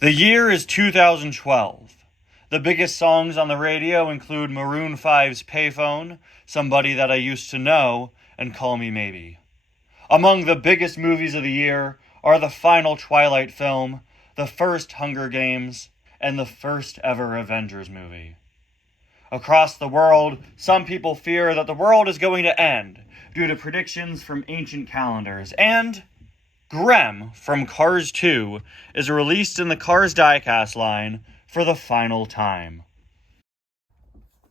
The year is 2012. The biggest songs on the radio include Maroon 5's Payphone, Somebody That I Used to Know, and Call Me Maybe. Among the biggest movies of the year are the final Twilight film, the first Hunger Games, and the first ever Avengers movie. Across the world, some people fear that the world is going to end due to predictions from ancient calendars, and Grem from Cars 2 is released in the Cars diecast line for the final time.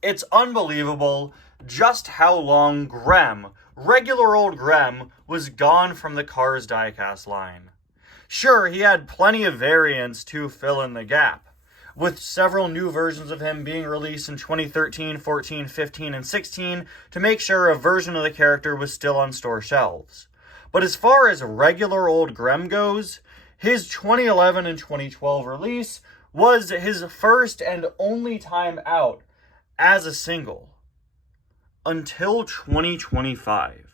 It's unbelievable just how long Grem, regular old Grem, was gone from the Cars diecast line. Sure, he had plenty of variants to fill in the gap, with several new versions of him being released in 2013, 14, 15, and 16 to make sure a version of the character was still on store shelves. But as far as regular old Grem goes, his 2011 and 2012 release was his first and only time out as a single until 2025.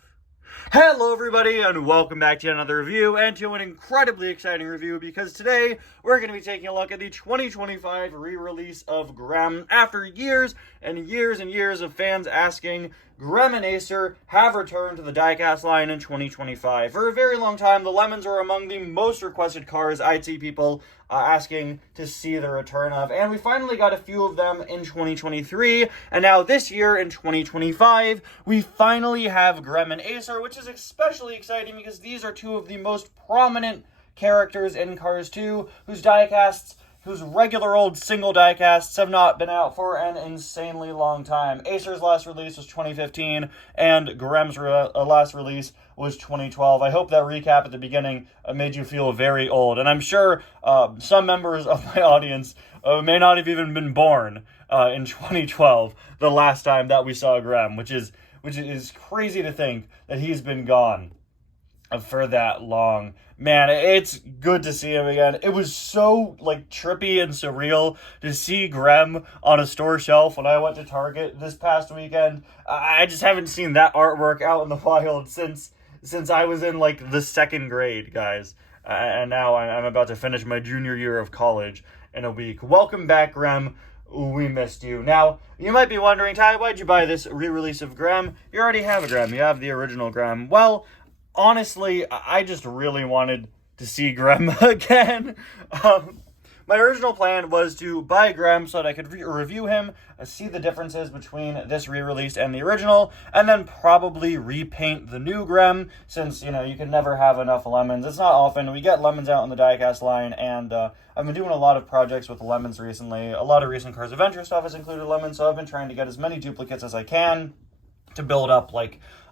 Hello everybody, and welcome back to another review, and to an incredibly exciting review, because today we're going to be taking a look at the 2025 re-release of Grem. After years and years and years of fans asking, Grem and Acer have returned to the diecast line in 2025. For a very long time, the Lemons are among the most requested cars I'd see people asking to see the return of, and we finally got a few of them in 2023, and now this year in 2025, we finally have Grem and Acer, which is especially exciting because these are two of the most prominent characters in Cars 2, whose regular old single diecasts have not been out for an insanely long time. Acer's last release was 2015, and Grem's last release was 2012. I hope that recap at the beginning made you feel very old, and I'm sure some members of my audience may not have even been born in 2012, the last time that we saw Grem, which is crazy to think that he's been gone for that long. Man, it's good to see him again. It was so, trippy and surreal to see Grem on a store shelf when I went to Target this past weekend. I just haven't seen that artwork out in the wild since I was in, the second grade, guys. And now I'm about to finish my junior year of college in a week. Welcome back, Grem. We missed you. Now, you might be wondering, Ty, why'd you buy this re-release of Grem? You already have a Grem. You have the original Grem. Well, honestly, I just really wanted to see Grem again. My original plan was to buy Grem so that I could review him, see the differences between this re-release and the original, and then probably repaint the new Grem, since, you can never have enough Lemons. It's not often we get Lemons out in the diecast line, and I've been doing a lot of projects with Lemons recently. A lot of recent Cars Adventure stuff has included Lemons, so I've been trying to get as many duplicates as I can to build up,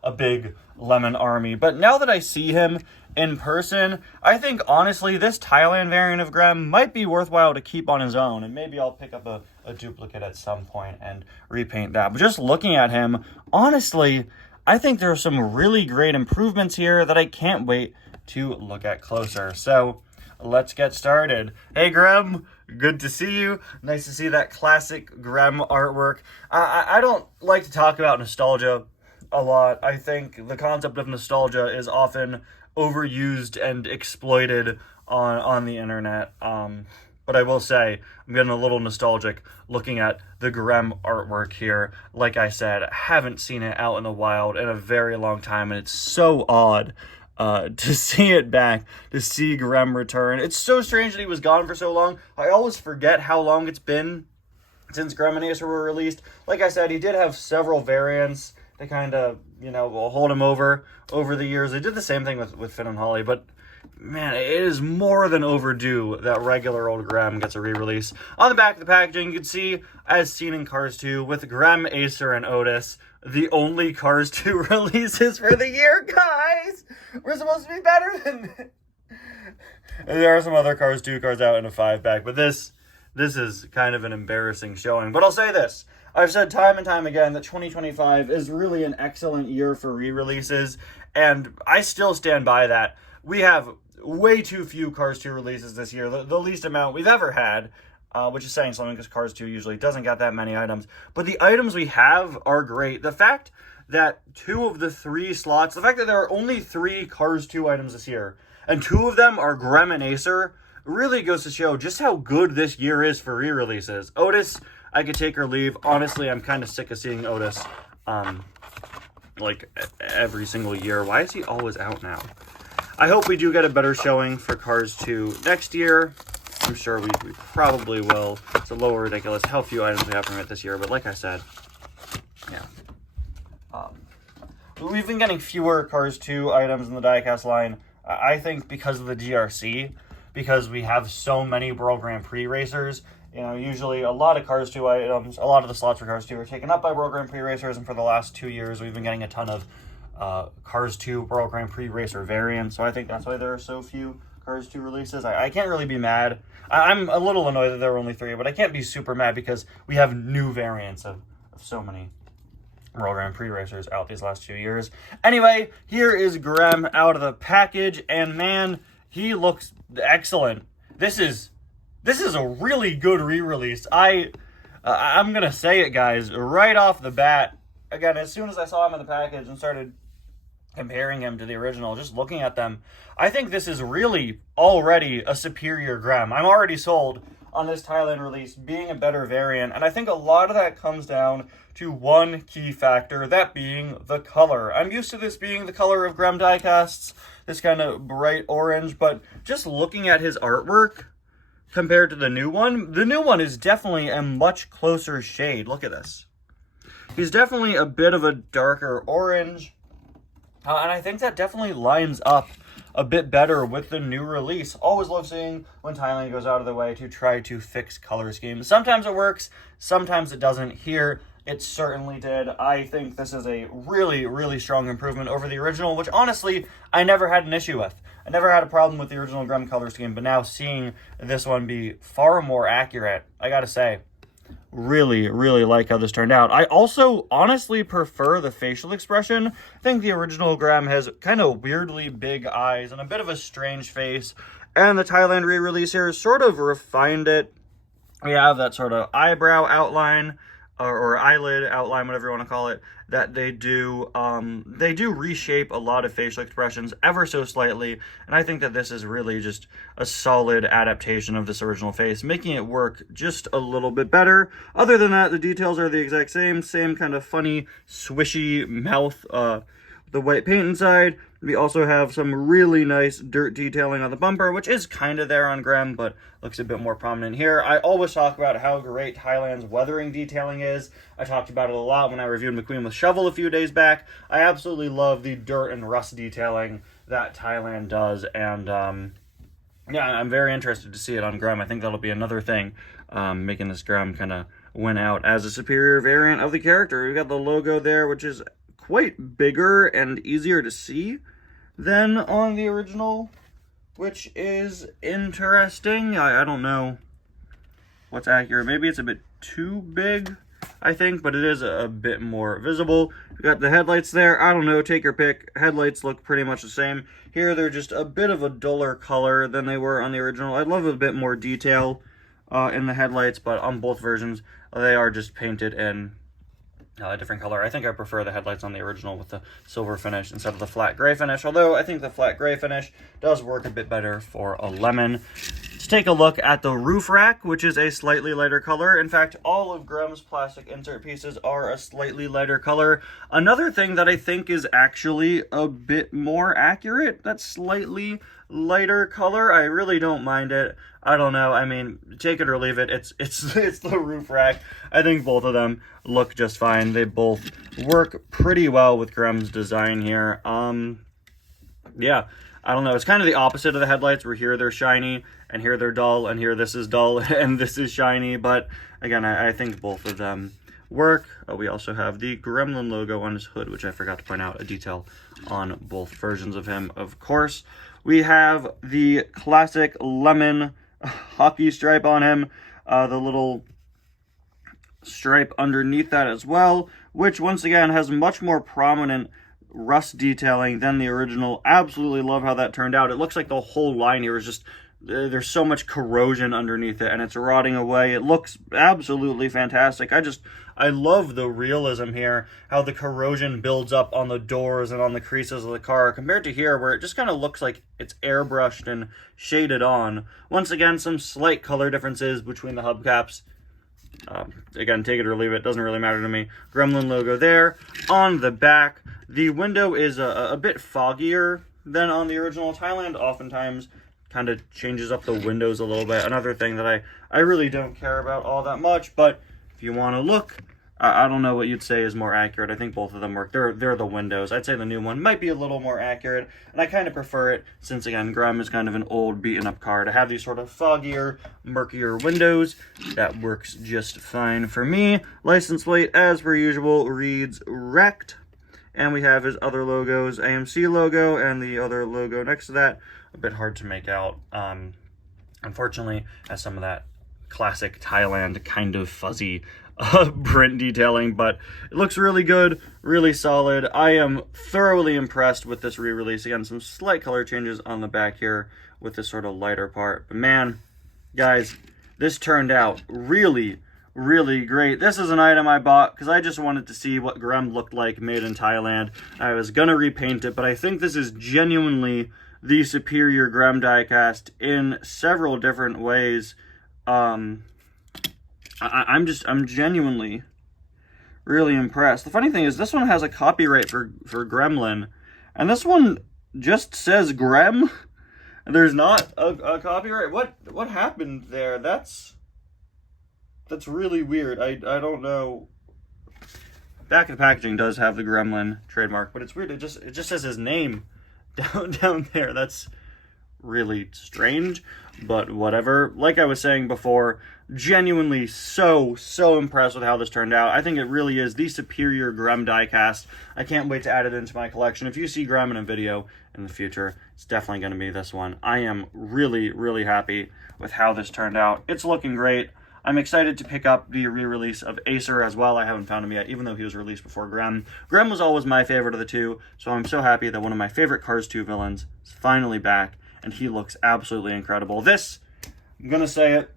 a big Lemon army. But now that I see him in person, I think, honestly, this Thailand variant of Grem might be worthwhile to keep on his own, and maybe I'll pick up a duplicate at some point and repaint that. But just looking at him, honestly, I think there are some really great improvements here that I can't wait to look at closer. So, let's get started. Hey, Grem, good to see you. Nice to see that classic Grem artwork. I don't like to talk about nostalgia a lot. I think the concept of nostalgia is often overused and exploited on the internet. But I will say, I'm getting a little nostalgic looking at the Grem artwork here. Like I said, I haven't seen it out in the wild in a very long time, and it's so odd to see it back, to see Grem return. It's so strange that he was gone for so long. I always forget how long it's been since Grem and Acer were released. Like I said, he did have several variants to kind of, hold him over the years. They did the same thing with Finn and Holly, but man, it is more than overdue that regular old Grem gets a re-release. On the back of the packaging, you can see, as seen in Cars 2, with Grem, Acer, and Otis, the only Cars 2 releases for the year, guys! We're supposed to be better than this. There are some other Cars 2 cars out in a 5-pack, but this is kind of an embarrassing showing. But I'll say this. I've said time and time again that 2025 is really an excellent year for re-releases, and I still stand by that. We have way too few Cars 2 releases this year, the least amount we've ever had, which is saying something because Cars 2 usually doesn't get that many items. But the items we have are great. The fact that 2 of the 3 slots, the fact that there are only 3 Cars 2 items this year, and 2 of them are Grem and Acer, really goes to show just how good this year is for re-releases. Otis, I could take or leave. Honestly, I'm kind of sick of seeing Otis, like, every single year. Why is he always out now? I hope we do get a better showing for Cars 2 next year. I'm sure we probably will. It's a little ridiculous how few items we have from it this year, but like I said, yeah. We've been getting fewer Cars 2 items in the diecast line, I think because of the GRC, because we have so many World Grand Prix racers. You know, usually a lot of Cars 2 items, a lot of the slots for Cars 2 are taken up by World Grand Prix racers, and for the last 2 years, we've been getting a ton of Cars 2 World Grand Prix racer variants, so I think that's why there are so few Cars 2 releases. I can't really be mad. I'm a little annoyed that there were only 3, but I can't be super mad because we have new variants of so many World Grand Prix racers out these last 2 years. Anyway, here is Grem out of the package, and man, he looks excellent. This is a really good re-release. I'm gonna say it, guys, right off the bat. Again, as soon as I saw him in the package and started comparing him to the original, just looking at them, I think this is really already a superior Grem. I'm already sold on this Thailand release being a better variant, and I think a lot of that comes down to one key factor, that being the color. I'm used to this being the color of Grem diecasts, this kind of bright orange, but just looking at his artwork compared to the new one is definitely a much closer shade. Look at this. He's definitely a bit of a darker orange, and I think that definitely lines up a bit better with the new release. Always love seeing when Thailand goes out of their way to try to fix color schemes. Sometimes it works, sometimes it doesn't. Here, it certainly did. I think this is a really, really strong improvement over the original, which honestly, I never had an issue with. I never had a problem with the original Grem color scheme, but now seeing this one be far more accurate, I gotta say, really, really like how this turned out. I also honestly prefer the facial expression. I think the original Grem has kind of weirdly big eyes and a bit of a strange face, and the Thailand re-release here sort of refined it. We have that sort of eyebrow outline, or eyelid outline, whatever you want to call it, that they do reshape a lot of facial expressions ever so slightly, and I think that this is really just a solid adaptation of this original face, making it work just a little bit better. Other than that, the details are the exact same kind of funny, swishy mouth, the white paint inside. We also have some really nice dirt detailing on the bumper, which is kind of there on Grem, but looks a bit more prominent here. I always talk about how great Thailand's weathering detailing is. I talked about it a lot when I reviewed McQueen with Shovel a few days back. I absolutely love the dirt and rust detailing that Thailand does, and yeah, I'm very interested to see it on Grem. I think that'll be another thing, making this Grem kind of win out as a superior variant of the character. We've got the logo there, which is quite bigger and easier to see than on the original, which is interesting. I don't know what's accurate. Maybe it's a bit too big, I think, but it is a bit more visible. We got the headlights there. I don't know, take your pick. Headlights look pretty much the same. Here they're just a bit of a duller color than they were on the original. I'd love a bit more detail in the headlights, but on both versions, they are just painted in a different color. I think I prefer the headlights on the original with the silver finish instead of the flat gray finish, although I think the flat gray finish does work a bit better for a lemon. Let's take a look at the roof rack, which is a slightly lighter color. In fact, all of Grem's plastic insert pieces are a slightly lighter color. Another thing that I think is actually a bit more accurate, that slightly lighter color. I really don't mind it. I don't know. I mean, take it or leave it. It's the roof rack. I think both of them look just fine. They both work pretty well with Grem's design here. Yeah, I don't know. It's kind of the opposite of the headlights, where here they're shiny, and here they're dull, and here this is dull, and this is shiny. But again, I think both of them work. We also have the Gremlin logo on his hood, which I forgot to point out, a detail on both versions of him, of course. We have the classic lemon hockey stripe on him, the little stripe underneath that as well, which once again has much more prominent rust detailing than the original. Absolutely love how that turned out. It looks like the whole line here is just there's so much corrosion underneath it, and it's rotting away. It looks absolutely fantastic. I love the realism here, how the corrosion builds up on the doors and on the creases of the car, compared to here, where it just kind of looks like it's airbrushed and shaded on. Once again, some slight color differences between the hubcaps. Again, take it or leave it, doesn't really matter to me. Gremlin logo there. On the back, the window is a bit foggier than on the original. Thailand oftentimes kind of changes up the windows a little bit. Another thing that I really don't care about all that much, but if you want to look, I don't know what you'd say is more accurate. I think both of them work. They're the windows. I'd say the new one might be a little more accurate, and I kind of prefer it since, again, Grem is kind of an old, beaten-up car. To have these sort of foggier, murkier windows, that works just fine for me. License plate, as per usual, reads Wrecked, and we have his other logos, AMC logo, and the other logo next to that. A bit hard to make out, unfortunately, has some of that classic Thailand kind of fuzzy print detailing, but it looks really good, really solid. I am thoroughly impressed with this re-release. Again, some slight color changes on the back here with this sort of lighter part, but man, guys, this turned out really, really great. This is an item I bought because I just wanted to see what Grem looked like made in Thailand. I was gonna repaint it, but I think this is genuinely the superior Grem diecast in several different ways. I'm genuinely really impressed. The funny thing is, this one has a copyright for Gremlin, and this one just says Grem. There's not a copyright. What happened there? That's really weird. I don't know. Back of the packaging does have the Gremlin trademark, but it's weird. It just says his name down there. That's really strange, but whatever. Like I was saying before, genuinely so impressed with how this turned out. I think it really is the superior Grem diecast. I can't wait to add it into my collection. If you see Grem in a video in the future, it's definitely going to be this one. I am really happy with how this turned out. It's looking great. I'm excited to pick up the re-release of Acer as well. I haven't found him yet, even though he was released before Grem. Grem was always my favorite of the two, so I'm so happy that one of my favorite Cars 2 villains is finally back, and he looks absolutely incredible. This, I'm going to say it,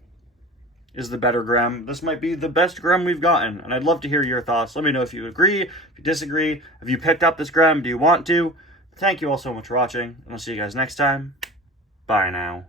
is the better Grem. This might be the best Grem we've gotten, and I'd love to hear your thoughts. Let me know if you agree, if you disagree. Have you picked up this Grem? Do you want to? Thank you all so much for watching, and I'll see you guys next time. Bye now.